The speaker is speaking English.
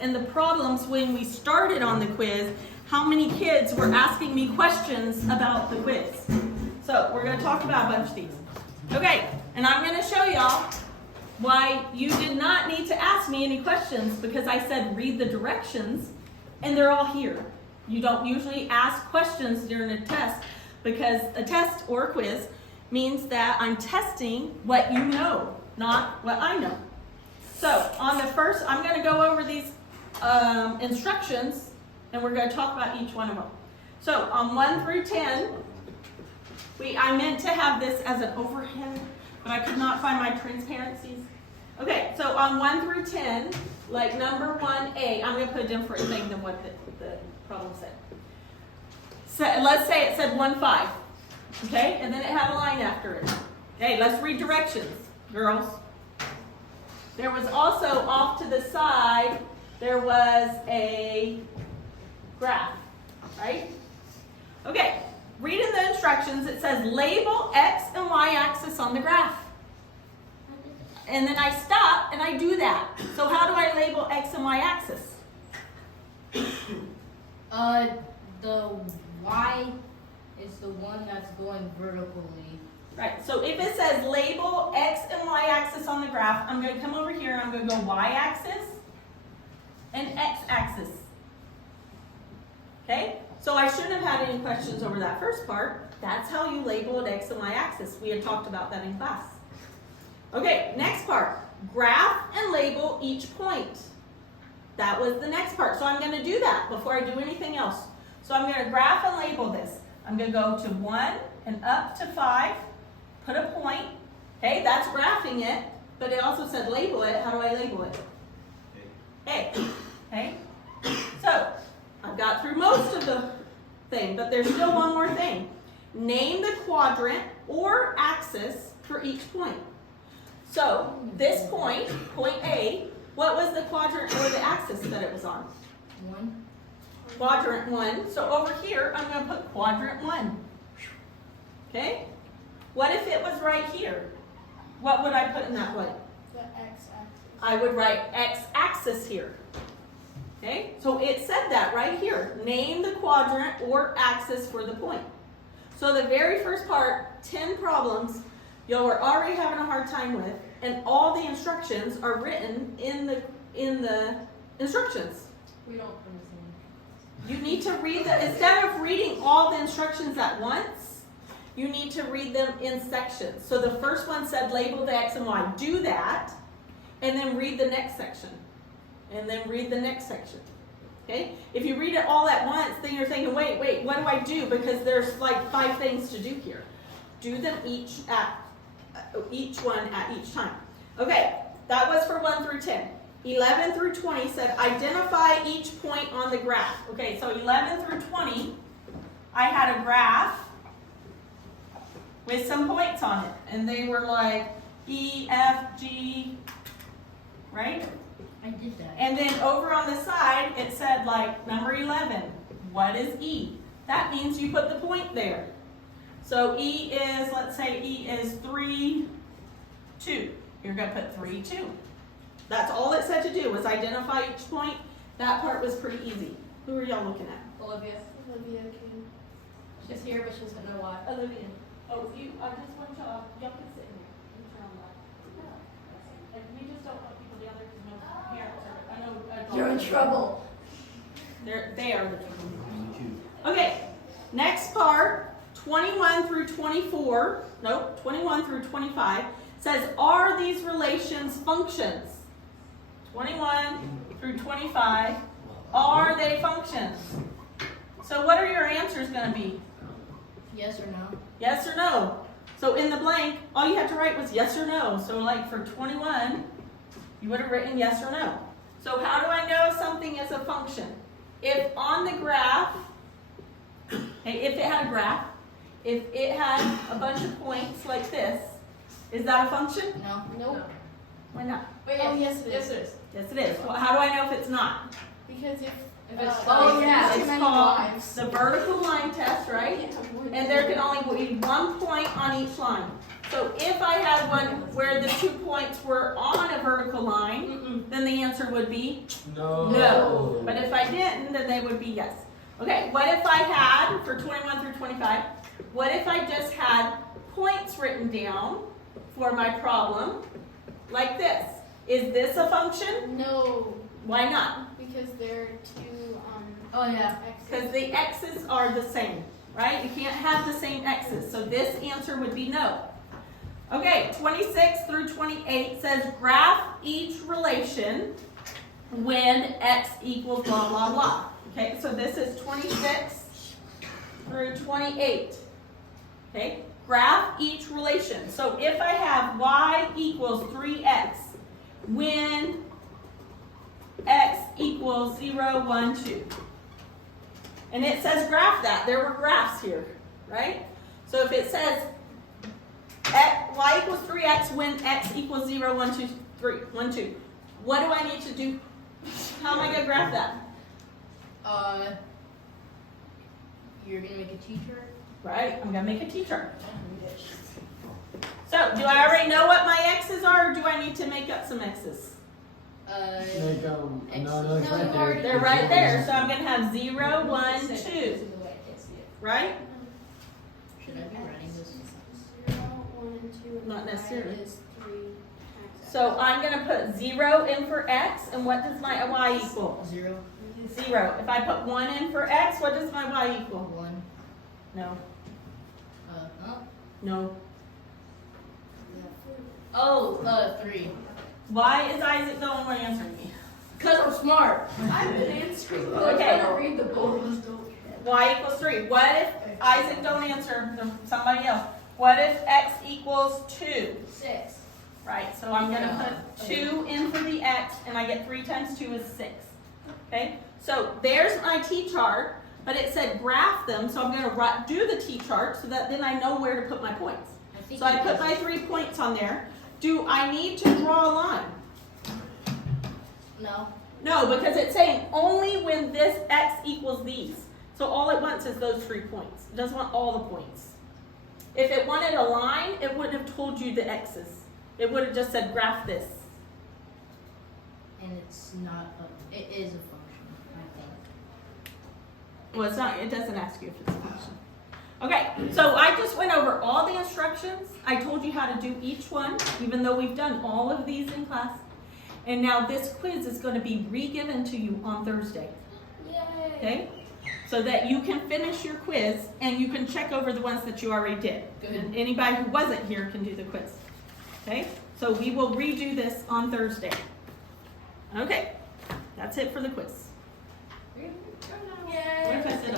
and the problems when we started on the quiz, how many kids were asking me questions about the quiz. So we're going to talk about a bunch of these. Okay, and I'm going to show y'all why you did not need to ask me any questions, because I said read the directions and they're all here. You don't usually ask questions during a test, because a test or a quiz means that I'm testing what you know, not what I know. So on the first, I'm going to go over these instructions, and we're going to talk about each one of them. So on 1 through 10, I meant to have this as an overhead, but I could not find my transparencies. Okay, so on 1 through 10, like number 1A, I'm going to put a different thing than what the problem said. So let's say it said 1-5, okay, and then it had a line after it. Okay, let's read directions, girls. There was also off to the side, there was a graph, right? Okay, reading the instructions, it says label X and Y axis on the graph. And then I stop and I do that. So how do I label X and Y axis? The Y is the one that's going vertically. Right, so if it says label X and Y axis on the graph, I'm going to come over here and I'm going to go Y axis and X axis. Okay, so I shouldn't have had any questions over that first part. That's how you label an X and Y axis. We had talked about that in class. Okay, next part, graph and label each point. That was the next part, so I'm going to do that before I do anything else. So I'm going to graph and label this. I'm going to go to 1 and up to 5, put a point. Okay, that's graphing it, but it also said label it. How do I label it? A. Okay, so I've got through most of the thing, but there's still one more thing. Name the quadrant or axis for each point. So this point, point A, what was the quadrant or the axis that it was on? 1. Quadrant 1. So over here, I'm going to put quadrant 1. Okay? What if it was right here? What would I put in that way? The x-axis. I would write x-axis here. Okay? So it said that right here. Name the quadrant or axis for the point. So the very first part, 10 problems, y'all were already having a hard time with, and all the instructions are written in the instructions. We don't understand. You need to read instead of reading all the instructions at once, you need to read them in sections. So the first one said label the X and Y. Do that, and then read the next section. And then read the next section. Okay? If you read it all at once, then you're thinking, wait, what do I do? Because there's like 5 things to do here. Do them each one at each time. Okay, that was for 1 through 10. 11 through 20 said identify each point on the graph. Okay, so 11 through 20, I had a graph with some points on it, and they were like E, F, G, right? I did that. And then over on the side, it said like number 11. What is E? That means you put the point there. So E is, let's say E is 3, 2. You're going to put 3, 2. That's all it said to do was identify each point. That part was pretty easy. Who are y'all looking at? Olivia. Olivia King. She's here, but she doesn't know why. Olivia. Oh, I just want y'all can sit in here. You turn on that. And we just don't want people the other because no parents are, I know adults. You're in trouble. They are the trouble. Okay, next part, 21 through 24, nope, 21 through 25, says, are these relations functions? 21 through 25, are they functions? So what are your answers going to be? Yes or no? Yes or no? So in the blank, all you had to write was yes or no. So like for 21, you would have written yes or no. So how do I know something is a function? If on the graph, okay, if it had a graph, if it had a bunch of points like this, is that a function? No. Nope. Why not? Wait, oh, yes, it is. Yes, it is. Yes, it is. Well, how do I know if it's not? Because if it's oh, yeah, too It's many called lives. the vertical line test, right? And there can only be 1 point on each line. So if I had one where the 2 points were on a vertical line, then then the answer would be No. no. But if I didn't, then they would be yes. Okay, what if I had, for 21 through 25, what if I just had points written down for my problem, like this? Is this a function? No, Why not? because there are two Oh yeah. Because X's. the x's are the same, right? You can't have the same x's, so this answer would be no. Okay, 26 through 28 says graph each relation when x equals blah, blah, blah. Okay, so this is 26 through 28. Okay, graph each relation. So if I have y equals 3x when x equals 0, 1, 2. And it says graph that. There were graphs here, right? So if it says y equals 3x when x equals 0, 1, 2, 3, 1, 2. What do I need to do? How am I going to graph that? You're gonna make a t-shirt? Right, I'm going to make a t-chart. So, do I already know what my x's are, or do I need to make up some x's? Like, no, it's No, right you there. already- They're right there. So I'm going to have 0, 1, 2. Right? Should I be writing this? 0, 1, and 2. And Not y necessarily. is 3 times x. So I'm going to put 0 in for x, and what does my y equal? 0. 0. If I put 1 in for x, what does my y equal? 1. No. Huh? No. Oh, 3. Why is Isaac the only one answering me? Cause I'm smart. I've been answering. Okay. Read the board. Y equals 3. What if Isaac don't answer? Somebody else. What if x equals 2? 6. Right, so I'm going to put 2 in for the x, and I get 3 times 2 is 6. Okay, so there's my t-chart, but it said graph them, so I'm going to do the t-chart so that then I know where to put my points. So I put my 3 points on there. Do I need to draw a line? No. No, because it's saying only when this x equals these. So all it wants is those 3 points. It doesn't want all the points. If it wanted a line, it wouldn't have told you the x's. It would have just said graph this. And it's not it is a function, I think. Well, it's not, it doesn't ask you if it's a function. Okay, so I just went over all the instructions. I told you how to do each one, even though we've done all of these in class. And now this quiz is going to be re-given to you on Thursday. Yay. Okay? So that you can finish your quiz and you can check over the ones that you already did. Good. And anybody who wasn't here can do the quiz. Okay? So we will redo this on Thursday. Okay, that's it for the quiz. Yay. What if I said